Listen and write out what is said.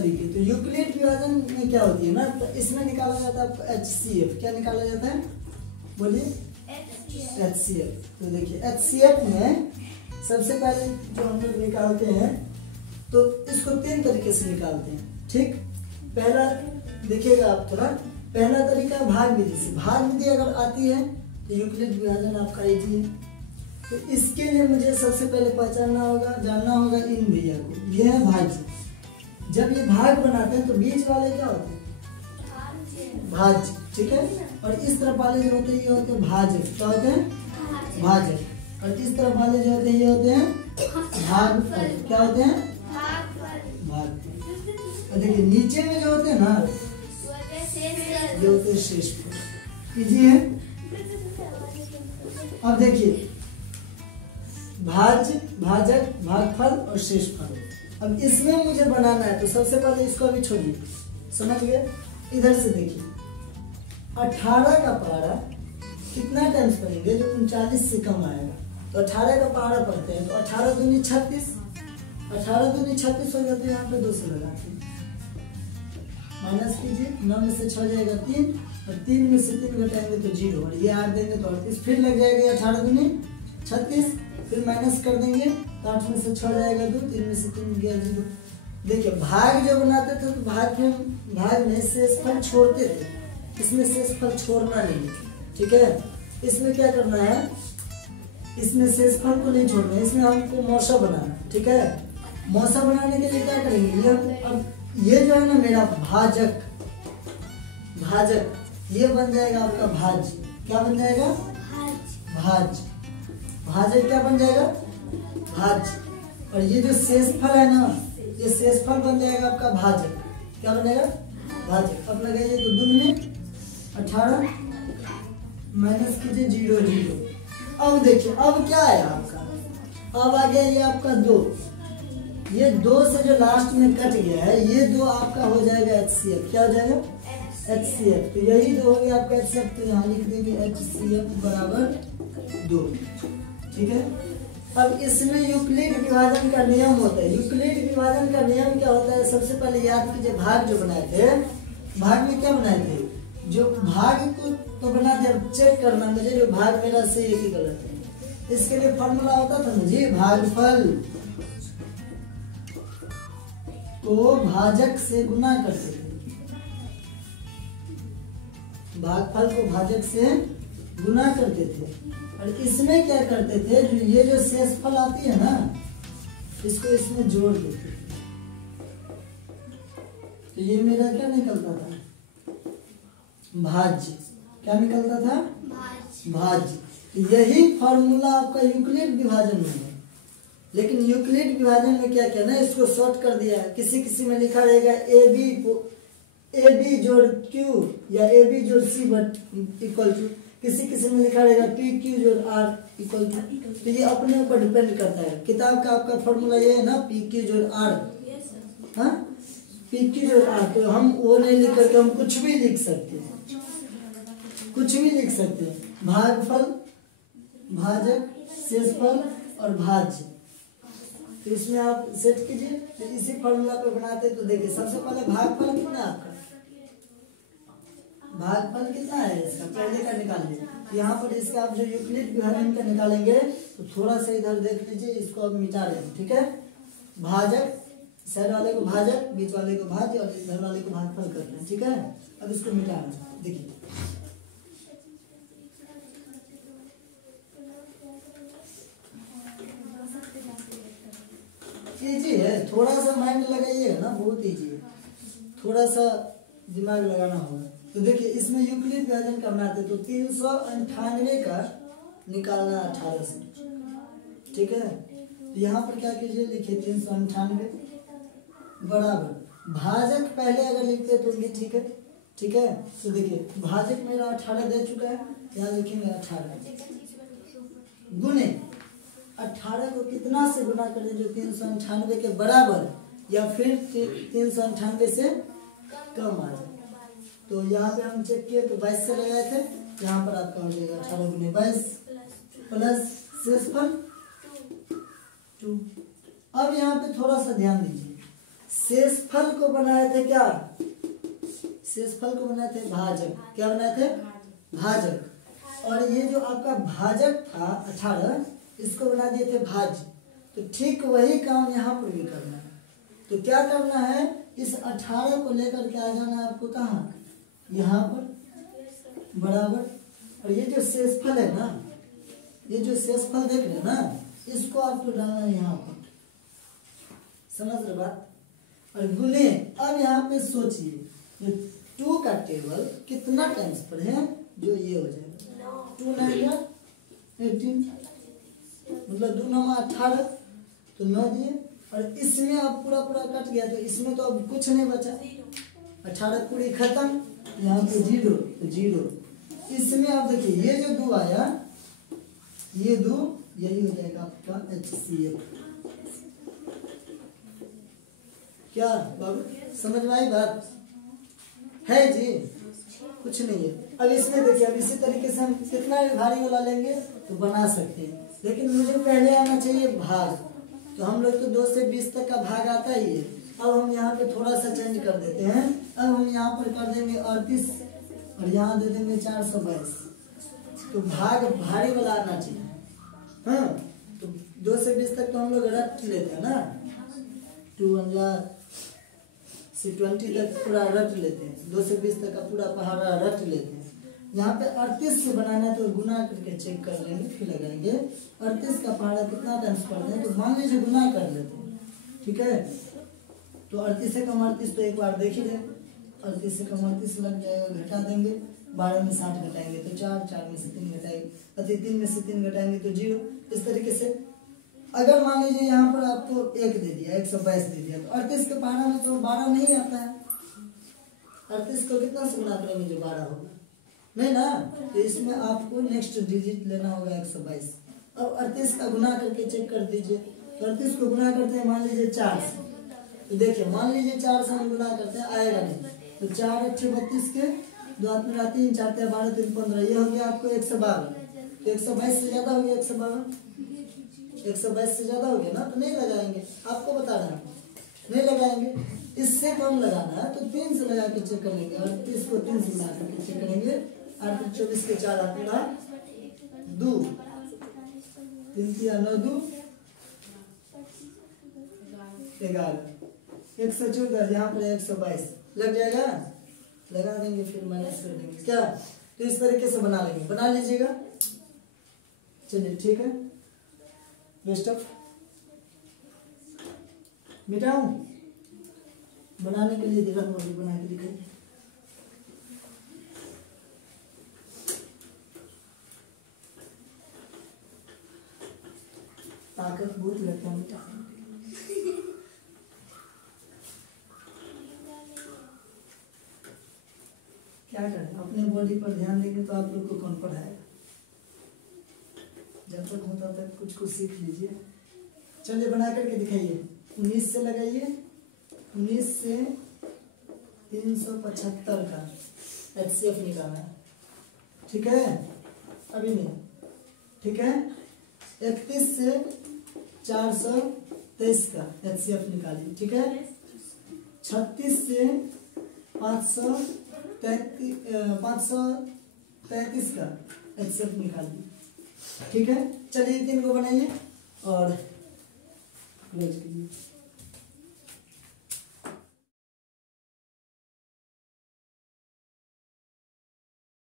तरीके। तो यूक्लिड विभाजन में क्या होती है ना, तो इसमें निकाला जाता है आपका HCF। क्या निकाला जाता है, बोलिए? HCF। तो देखिए HCF में सबसे पहले जो हम लोग निकालते हैं तो इसको 3 तरीके से निकालते हैं, ठीक। पहला देखिएगा आप थोड़ा, पहला तरीका भाग विधि से। भाग विधि अगर आती है तो यूक्लिड विभाजन आपका इजी है। तो इसके लिए मुझे सबसे पहले पहचानना होगा, जानना होगा इन भैया को। ये है भाज्य। जब ये भाग बनाते हैं तो बीच वाले क्या होते हैं, भाज्य, ठीक है। और इस तरफ वाले जो होते हैं ये होते हैं भाजक। क्या होते हैं, भाजक। और इस तरफ वाले जो होते हैं ये होते हैं भागफल। क्या होते हैं, भागफल। और देखिए नीचे में जो होते हैं ना ये होते हैं शेषफल। इजी है। अब देखिए भाज्य, भाजक, भागफल और शेषफल। अब इसमें मुझे बनाना है तो सबसे पहले इसको अभी छोड़िए, समझ गए। इधर से देखिए 18 का पहाड़ा कितना टाइम्स पढ़ेंगे, जो 39 से कम आएगा। तो 18 का पहाड़ा पढ़ते हैं तो 18 दूनी 36, 18 दूनी 36 हो जाते हैं। यहाँ पे 2 से लगाते हैं, माइनस कीजिए। 9 में से 6 जाएगा 3, और 3 में से 3 घटाएंगे तो 0, और ये 8 देंगे तो 38, फिर लग जाएगा 18 दूनी 36, फिर माइनस कर देंगे तो 8 में से 6 जाएगा 2, 3 में से 3 गया 0। देखिए भाग जो बनाते थे तो भाग में शेषफल छोड़ते थे, इसमें शेषफल छोड़ना नहीं, ठीक है। इसमें क्या करना है, इसमें शेषफल को नहीं छोड़ना है, इसमें हमको मौसा बनाना, ठीक है। मौसा बनाने के लिए क्या करेंगे, ये जो है ना मेरा भाजक, ये बन जाएगा आपका भाज्य। क्या बन जाएगा, भाज्य। भाजक क्या बन जाएगा, भाज्य। और ये जो शेषफल है ना, ये शेषफल बन जाएगा आपका भाजक। क्या बनेगा, भाजक। अब लगाइए तो दूनी 18 माइनस कीजिए 0 0। अब देखिए अब क्या है आपका, अब आ गया ये आपका 2। ये 2 से जो लास्ट में कट गया है ये 2 आपका हो जाएगा HCF। क्या हो जाएगा, HCF। तो यही 2 हो गया आपका HCF। तो यहाँ लिख देंगे HCF बराबर 2, ठीक है। अब इसमें यूक्लिड विभाजन का नियम होता है। यूक्लिड विभाजन का नियम क्या होता है, सबसे पहले याद कीजिए भाग जो बनाए थे, भाग में क्या बनाए थे, जो भाग को तो बना दिया। चेक करना मुझे जो भाग मेरा सही है कि गलत है। इसके लिए फॉर्मूला होता था मुझे, भागफल को भाजक से गुना करते थे, भागफल को भाजक से गुना करते थे। और इसमें क्या करते थे, ये जो शेषफल आती है ना इसको इसमें जोड़ देते थे। तो ये मेरा क्या निकलता था, भाज्य। क्या निकलता था, भाज्य। यही फॉर्मूला आपका यूक्लिड विभाजन में है। लेकिन यूक्लिड विभाजन में क्या क्या ना, इसको शॉर्ट कर दिया है। किसी में लिखा रहेगा AB जोड़ Q या AB जोड़ C बट इक्वल टू, किसी में लिखा रहेगा PQ जोड़ R इक्वल टू। तो ये अपने ऊपर डिपेंड करता है। किताब का आपका फॉर्मूला ये है ना PQ जोड़ R, हाँ PQ जोड़ R। तो हम वो नहीं लिख करके हम कुछ भी लिख सकते हैं, कुछ भी लिख सकते हैं। भागफल, भाजक, शेषफल और भाज्य। तो इसमें आप सेट कीजिए। तो इसी फॉर्मूला पे बनाते हैं। तो देखिए सबसे पहले भागफल कितना है आपका, भागफल कितना है इसका, पहले का निकालिए। यहाँ पर इसका आप जो यूक्लिड विभाजन का निकालेंगे तो थोड़ा सा इधर देख लीजिए, इसको अब मिटा लेंगे, ठीक है। भाजक, साइड वाले को भाजक, बीच वाले को भाज्य और इधर वाले को भागफल करते हैं, ठीक है। अब इसको मिटा लें। देखिए इजी है, थोड़ा सा माइंड लगाइएगा ना, बहुत इजी है, थोड़ा सा दिमाग लगाना होगा। तो देखिए इसमें यूक्लिड विभाजन का बनाते तो 398 का निकालना 18 से, ठीक है। तो यहाँ पर क्या कीजिए, लिखिए 398 बराबर भाजक पहले अगर लिखते तो भी ठीक है, ठीक है। तो देखिए भाजक मेरा 18 दे चुका है, यहाँ लिखेंगे 18 गुने 18 को कितना से गुना कर दें, जो 398 के बराबर या फिर 398 से कम आ जाए। तो यहाँ पे हम चेक किए तो 22 से लगाए थे, यहाँ पर आपका हो जाएगा 18 गुने 22 प्लस शेषफल 2। अब यहाँ पे थोड़ा सा ध्यान दीजिए, शेषफल को बनाए थे क्या, शेषफल को बनाए थे भाजक, क्या बनाए थे भाजक। और ये जो आपका भाजक था 18, इसको बना दिए थे भाज्य। तो ठीक वही काम यहाँ पर भी करना है। तो क्या करना है, इस 18 को लेकर के आ जाना है आपको कहाँ, यहाँ पर बराबर। और ये जो शेषफल है ना, ये जो शेषफल देख रहे हैं ना, इसको आपको डालना है यहाँ पर, समझ रहे बात। और गुने, अब यहाँ पे सोचिए जो 2 का टेबल कितना टाइम्स पर है, जो ये हो जाएगा 2 9 18, मतलब 2 9 18, तो 9 दिए। और इसमें अब पूरा पूरा कट गया, तो इसमें तो अब कुछ नहीं बचा, 18 पूरी खत्म, यहाँ पे 0 तो 0। इसमें आप देखिए ये जो 2 आया, ये 2 यही हो जाएगा आपका HCF। क्या बाबू समझ में आई बात है जी, कुछ नहीं है। अब इसमें देखिए, अब इसी तरीके से हम कितना भी भारी वाला लेंगे तो बना सकते हैं, लेकिन मुझे पहले आना चाहिए भाग। तो हम लोग तो 2 से 20 तक का भाग आता ही है। अब हम यहाँ पे थोड़ा सा चेंज कर देते हैं। अब हम यहाँ पर कर देंगे 38 और यहाँ दे देंगे 422। तो भाग भारी वाला आना चाहिए। हाँ, तो 2 से 20 तक तो हम लोग रट लेते हैं ना, 2 से 20 तक पूरा रट लेते हैं, 2 से 20 तक का पूरा पहाड़ा रट लेते हैं। यहाँ पे 38 से बनाना है तो गुना करके चेक कर लेंगे, फिर लगाएंगे 38 का पहाड़ा कितना टाइम्स पढ़ते हैं, तो मान लीजिए गुना कर लेते हैं, ठीक है। तो 38 से कम 38 तो एक बार देख ही लें, 38 से कम 38 लग जाएगा, घटा देंगे, 12 में 60 घटाएंगे तो 4, 4 में से 3 घटाएंगे, 3 में से 3 घटाएंगे तो 0। इस तरीके से अगर मान लीजिए यहाँ पर आपको 1 दे दिया, 122 दे दिया, तो 38 के पहाड़ा में तो 12 नहीं आता है। 38 को कितना से गुना करेंगे जो 12 होगा, नहीं ना। तो इसमें आपको नेक्स्ट डिजिट लेना होगा 122। अब 38 का गुना करके चेक कर दीजिए। तो 38 को गुना करते हैं मान लीजिए 4 से, तो देखिए मान लीजिए 4 से हम गुना करते हैं, आएगा नहीं। तो 4 × 32 के 2 हाथ में 3, 4 × 12 3 15, ये हो गया आपको 112। तो 122 से ज्यादा हो गया, 112 122 से ज्यादा हो गया ना, तो नहीं लगाएंगे, आपको बता रहा हूँ नहीं लगाएंगे। इससे कम लगाना है तो 3 से लगा के चेक करेंगे, और 30 को 3 से लगा के चेक करेंगे। 8 × 24 के 4 हाथ में 2, 3 × 9 2 11, 114, यहाँ पर 122 लग जाएगा, लगा देंगे, फिर माइनस कर देंगे क्या। तो इस तरीके से बना लेंगे, बना लीजिएगा। चलिए ठीक है, बेस्ट ऑफ। मिटाऊं, बनाने के लिए दिखा, बना के दिखाइए। ताकत बहुत लगता है मिटाने में। क्या करें, अपने बॉडी पर ध्यान देंगे तो आप लोग को कौन पढ़ाएगा। जब तक होता तक कुछ कुछ सीख लीजिए। चलिए बना करके दिखाइए। 19 से लगाइए, 19 से 375 का HCF निकालना है, ठीक है। अभी नहीं, ठीक है। 31 से 423 का HCF निकालिए, ठीक है। 36 से 533 का HCF निकालिए, ठीक है। चलिए 3 को बनाइए और क्लोज कीजिए।